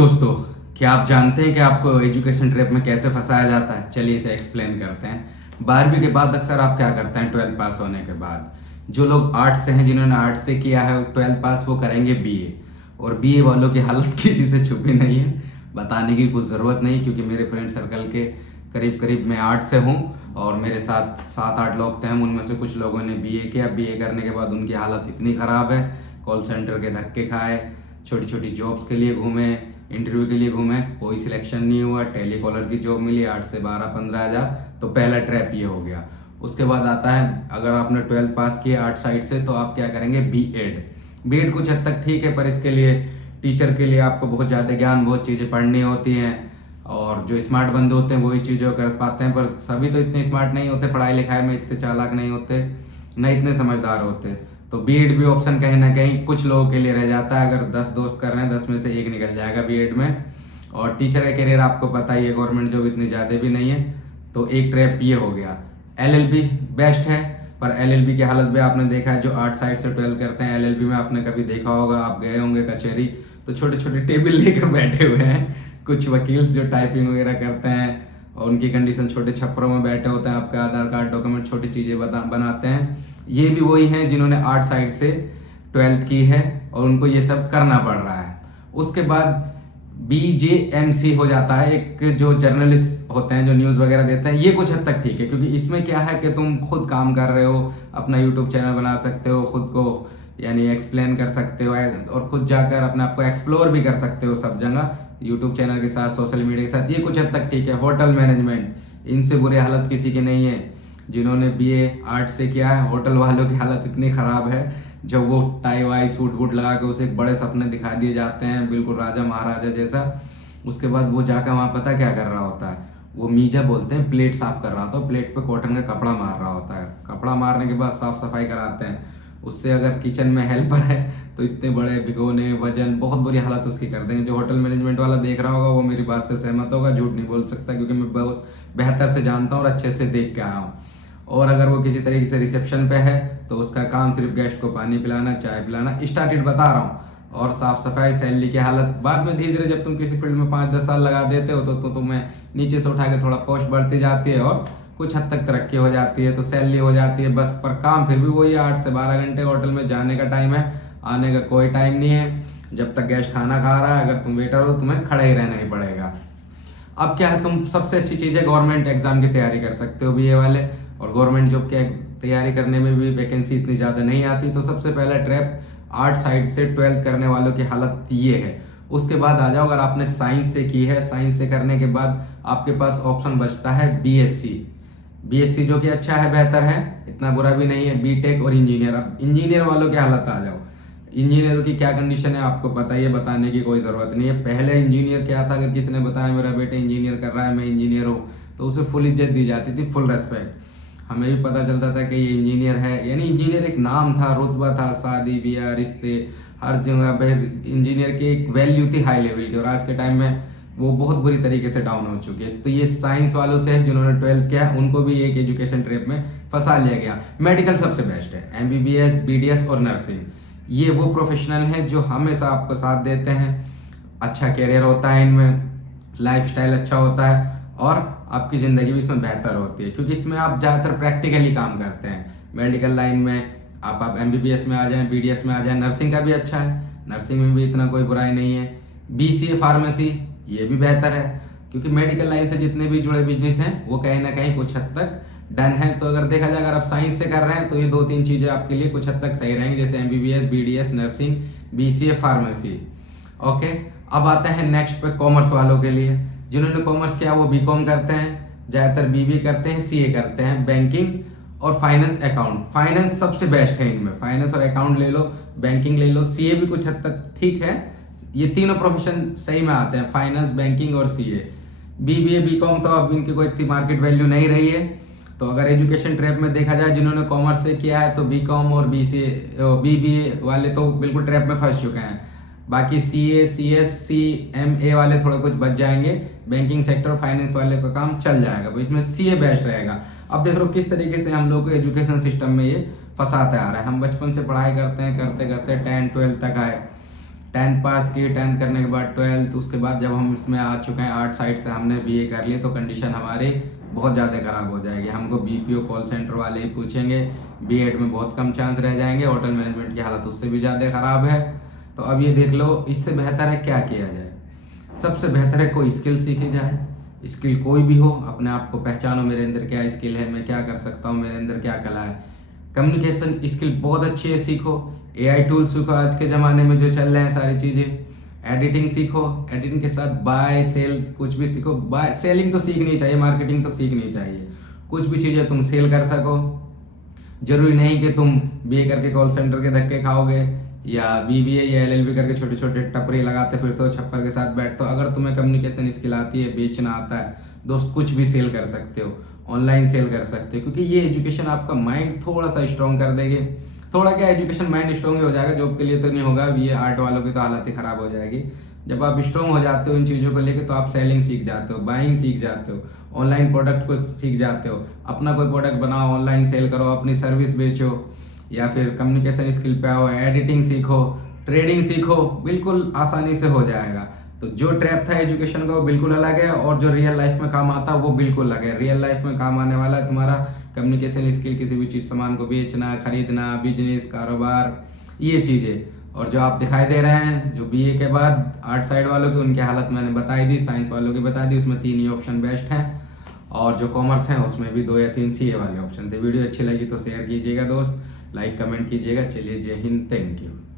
दोस्तों, क्या आप जानते हैं कि आपको एजुकेशन ट्रैप में कैसे फंसाया जाता है? चलिए इसे एक्सप्लेन करते हैं। 12वीं के बाद अक्सर आप क्या करते हैं? 12th पास होने के बाद जो लोग आर्ट्स से हैं, जिन्होंने आर्ट्स से किया है 12th पास, वो करेंगे बीए। और बीए वालों की हालत किसी से छुपी नहीं है, बताने की कुछ ज़रूरत नहीं, क्योंकि मेरे फ्रेंड सर्कल के करीब करीब मैं आर्ट्स से हूँ और मेरे साथ 7-8 लोग थे। उनमें से कुछ लोगों ने बीए किया। बीए करने के बाद उनकी हालत इतनी ख़राब है, कॉल सेंटर के धक्के खाए, छोटी छोटी जॉब्स के लिए घूमे, इंटरव्यू के लिए घूमे, कोई सिलेक्शन नहीं हुआ। टेलीकॉलर की जॉब मिली 8 से 12-15 हज़ार, तो पहला ट्रैप ये हो गया। उसके बाद आता है, अगर आपने 12th पास किया आर्ट साइड से, तो आप क्या करेंगे? बीएड। बीएड कुछ हद तक ठीक है, पर इसके लिए टीचर के लिए आपको बहुत ज़्यादा ज्ञान, बहुत चीज़ें पढ़नी होती हैं। और जो स्मार्ट बंदे होते हैं वही चीज़ें कर पाते हैं, पर सभी तो इतने स्मार्ट नहीं होते, पढ़ाई लिखाई में इतने चालाक नहीं होते, न इतने समझदार होते। तो बीएड भी ऑप्शन कहीं ना कहीं कुछ लोगों के लिए रह जाता है। अगर 10 दोस्त कर रहे हैं, 10 में से एक निकल जाएगा बीएड में। और टीचर का करियर आपको पता ही है, गवर्नमेंट जॉब इतनी ज़्यादा भी नहीं है। तो एक ट्रैप ये हो गया। एलएलबी बेस्ट है, पर एलएलबी की हालत भी आपने देखा है। जो आर्ट साइड से 12 करते हैं, एलएलबी में आपने कभी देखा होगा, आप गए होंगे कचहरी, तो छोटे छोटे टेबल लेकर बैठे हुए हैं कुछ वकील जो टाइपिंग वगैरह करते हैं, और उनकी कंडीशन छोटे छप्परों में बैठे होते हैं, आपका आधार कार्ड डॉक्यूमेंट छोटी चीज़ें बनाते हैं। ये भी वही हैं जिन्होंने आर्ट साइड से 12th की है और उनको ये सब करना पड़ रहा है। उसके बाद बीजेएमसी हो जाता है, एक जो जर्नलिस्ट होते हैं जो न्यूज़ वगैरह देते हैं। ये कुछ हद तक ठीक है, क्योंकि इसमें क्या है कि तुम खुद काम कर रहे हो, अपना यूट्यूब चैनल बना सकते हो, खुद को यानी एक्सप्लेन कर सकते हो, और खुद जाकर अपने आप को एक्सप्लोर भी कर सकते हो सब जगह, यूट्यूब चैनल के साथ, सोशल मीडिया के साथ। ये कुछ हद तक ठीक है। होटल मैनेजमेंट, इनसे बुरी हालत किसी की नहीं है। जिन्होंने बीए आर्ट से किया है, होटल वालों की हालत इतनी ख़राब है, जब वो टाई वाई सूट वूट लगा के उसे एक बड़े सपने दिखा दिए जाते हैं, बिल्कुल राजा महाराजा जैसा। उसके बाद वो जाकर वहाँ पता क्या कर रहा होता है? वो मीजा बोलते हैं, प्लेट साफ कर रहा होता है, प्लेट पे कॉटन का कपड़ा मार रहा होता है। कपड़ा मारने के बाद साफ सफाई कराते हैं उससे। अगर किचन में हेल्पर है तो इतने बड़े भिगोने, वजन, बहुत बुरी हालत उसकी कर देंगे। जो होटल मैनेजमेंट वाला देख रहा होगा वो मेरी बात से सहमत होगा, झूठ नहीं बोल सकता, क्योंकि मैं बहुत बेहतर से जानता हूँ और अच्छे से देख के आया हूँ। और अगर वो किसी तरीके से रिसेप्शन पे है तो उसका काम सिर्फ गेस्ट को पानी पिलाना, चाय पिलाना, स्टार्टेड बता रहा हूँ। और साफ सफाई, सैलरी की हालत बाद में धीरे धीरे जब तुम किसी फील्ड में 5-10 साल लगा देते हो तो तुम्हें नीचे से उठा के थोड़ा पोस्ट बढ़ती जाती है और कुछ हद तक तरक्की हो जाती है, तो सैलरी हो जाती है बस। पर काम फिर भी वही है, 8 से 12 घंटे होटल में जाने का टाइम है, आने का कोई टाइम नहीं है। जब तक गेस्ट खाना खा रहा है, अगर तुम वेटर हो, तुम्हें खड़े ही रहना ही पड़ेगा। अब क्या है, तुम सबसे अच्छी चीज़ है, गवर्नमेंट एग्जाम की तैयारी कर सकते हो बीए वाले, और गवर्नमेंट जॉब की तैयारी करने में भी वैकेंसी इतनी ज़्यादा नहीं आती। तो सबसे पहला ट्रैप आर्ट साइड से 12th करने वालों की हालत ये है। उसके बाद आ जाओ, अगर आपने साइंस से की है, साइंस से करने के बाद आपके पास ऑप्शन बचता है बीएससी। बीएससी जो कि अच्छा है, बेहतर है, इतना बुरा भी नहीं है। बीटेक और इंजीनियर। अब इंजीनियर वालों की हालत आ जाओ। इंजीनियरों की क्या कंडीशन है आपको पता ही है, बताने की कोई ज़रूरत नहीं है। पहले इंजीनियर क्या था, अगर किसी ने बताया मेरा बेटा इंजीनियर कर रहा है, मैं इंजीनियर हूँ, तो उसे फुल इज्जत दी जाती थी, फुल रेस्पेक्ट। हमें भी पता चलता था कि ये इंजीनियर है, यानी इंजीनियर एक नाम था, रुतबा था, शादी ब्याह रिश्ते हर जगह पर इंजीनियर की एक वैल्यू थी हाई लेवल की। और आज के टाइम में वो बहुत बुरी तरीके से डाउन हो चुकी है। तो ये साइंस वालों से है जिन्होंने 12th किया है, उनको भी एक एजुकेशन ट्रैप में फंसा लिया गया। मेडिकल सबसे बेस्ट है, एमबीबीएस, बीडीएस और नर्सिंग। ये वो प्रोफेशनल हैं जो हमेशा आपको साथ देते हैं, अच्छा कैरियर होता है इनमें, लाइफस्टाइल अच्छा होता है, और आपकी ज़िंदगी भी इसमें बेहतर होती है, क्योंकि इसमें आप ज़्यादातर प्रैक्टिकली काम करते हैं। मेडिकल लाइन में आप एमबीबीएस में आ जाएं, बीडीएस में आ जाएं, नर्सिंग का भी अच्छा है, नर्सिंग में भी इतना कोई बुराई नहीं है। बीसीए फार्मेसी, ये भी बेहतर है, क्योंकि मेडिकल लाइन से जितने भी जुड़े बिजनेस हैं वो कहीं ना कहीं कुछ हद तक डन है। तो अगर देखा जाए, अगर आप साइंस से कर रहे हैं तो ये 2-3 चीज़ें आपके लिए कुछ हद तक सही रहेंगी, जैसे MBBS, BDS, nursing, BCA, pharmacy. Okay, अब आते हैं नेक्स्ट पे कॉमर्स वालों के लिए। जिन्होंने कॉमर्स किया वो बीकॉम करते हैं, ज़्यादातर बीबीए करते हैं, सीए करते हैं, बैंकिंग और फाइनेंस, अकाउंट। फाइनेंस सबसे बेस्ट है इनमें, फाइनेंस और अकाउंट ले लो, बैंकिंग ले लो, सीए भी कुछ हद तक ठीक है। ये तीनों प्रोफेशन सही में आते हैं, फाइनेंस, बैंकिंग और सीए। बीबीए, बीकॉम तो अब इनकी कोई इतनी मार्केट वैल्यू नहीं रही है। तो अगर एजुकेशन ट्रैप में देखा जाए, जिन्होंने कॉमर्स से किया है, तो बीकॉम और बीसीए, बीबीए वाले तो बिल्कुल ट्रैप में फंस चुके हैं। बाकी सीए, सीएस, सीएमए वाले थोड़े कुछ बच जाएंगे, बैंकिंग सेक्टर, फाइनेंस वाले का काम चल जाएगा। तो इसमें सीए बेस्ट रहेगा। अब देख लो किस तरीके से हम लोग को एजुकेशन सिस्टम में ये फंसाते आ रहा है। हम बचपन से पढ़ाई करते हैं, करते करते 10-12 तक आए, 10th पास की, 10th करने के बाद 12th, उसके बाद जब हम इसमें आ चुके हैं आर्ट साइड से हमने बीए कर लिए, तो कंडीशन हमारी बहुत ज़्यादा ख़राब हो जाएगी। हमको बीपीओ कॉल सेंटर वाले ही पूछेंगे, बीएड में बहुत कम चांस रह जाएंगे, होटल मैनेजमेंट की हालत उससे भी ज़्यादा ख़राब है। तो अब ये देख लो, इससे बेहतर है क्या किया जाए। सबसे बेहतर है कोई स्किल सीखी जाए, स्किल कोई भी हो, अपने आप को पहचानो, मेरे अंदर क्या स्किल है, मैं क्या कर सकता हूँ, मेरे अंदर क्या कला है। कम्युनिकेशन स्किल बहुत अच्छी है, सीखो। एआई टूल सीखो, आज के ज़माने में जो चल रहे हैं सारी चीज़ें। एडिटिंग सीखो, एडिटिंग के साथ बाय सेल कुछ भी सीखो। बाय सेलिंग तो सीखनी चाहिए, मार्केटिंग तो सीखनी चाहिए, कुछ भी चीज़ें तुम सेल कर सको। जरूरी नहीं कि तुम बीए करके कॉल सेंटर के धक्के खाओगे, या बीबीए या एलएलबी करके छोटे छोटे टपरी लगाते फिरते हो, छप्पर के साथ बैठते हो। अगर तुम्हें कम्युनिकेशन स्किल आती है, बेचना आता है दोस्त, कुछ भी सेल कर सकते हो, ऑनलाइन सेल कर सकते हो, क्योंकि ये एजुकेशन आपका माइंड थोड़ा सा स्ट्रॉन्ग कर देगी। थोड़ा क्या, एजुकेशन माइंड स्ट्रॉन्ग ही हो जाएगा, जॉब के लिए तो नहीं होगा। ये आर्ट वालों की तो हालत ही खराब हो जाएगी। जब आप स्ट्रॉन्ग हो जाते हो इन चीज़ों को लेके, तो आप सेलिंग सीख जाते हो, बाइंग सीख जाते हो, ऑनलाइन प्रोडक्ट को सीख जाते हो। अपना कोई प्रोडक्ट बनाओ, ऑनलाइन सेल करो, अपनी सर्विस बेचो, या फिर कम्युनिकेशन स्किल पे आओ, एडिटिंग सीखो, ट्रेडिंग सीखो, बिल्कुल आसानी से हो जाएगा। तो जो ट्रैप था एजुकेशन का वो बिल्कुल अलग है, और जो रियल लाइफ में काम आता है वो बिल्कुल अलग है। रियल लाइफ में काम आने वाला है तुम्हारा कम्युनिकेशन स्किल, किसी भी चीज़ सामान को बेचना, खरीदना, बिजनेस, कारोबार, ये चीज़ें। और जो आप दिखाई दे रहे हैं, जो बीए के बाद आर्ट साइड वालों की, उनकी हालत मैंने बताई दी, साइंस वालों की बता दी, उसमें 3 ही ऑप्शन बेस्ट हैं, और जो कॉमर्स हैं उसमें भी 2 या 3 सीए वाले ऑप्शन थे। वीडियो अच्छी लगी तो शेयर कीजिएगा दोस्त, लाइक कमेंट कीजिएगा। चलिए, जय हिंद, थैंक यू।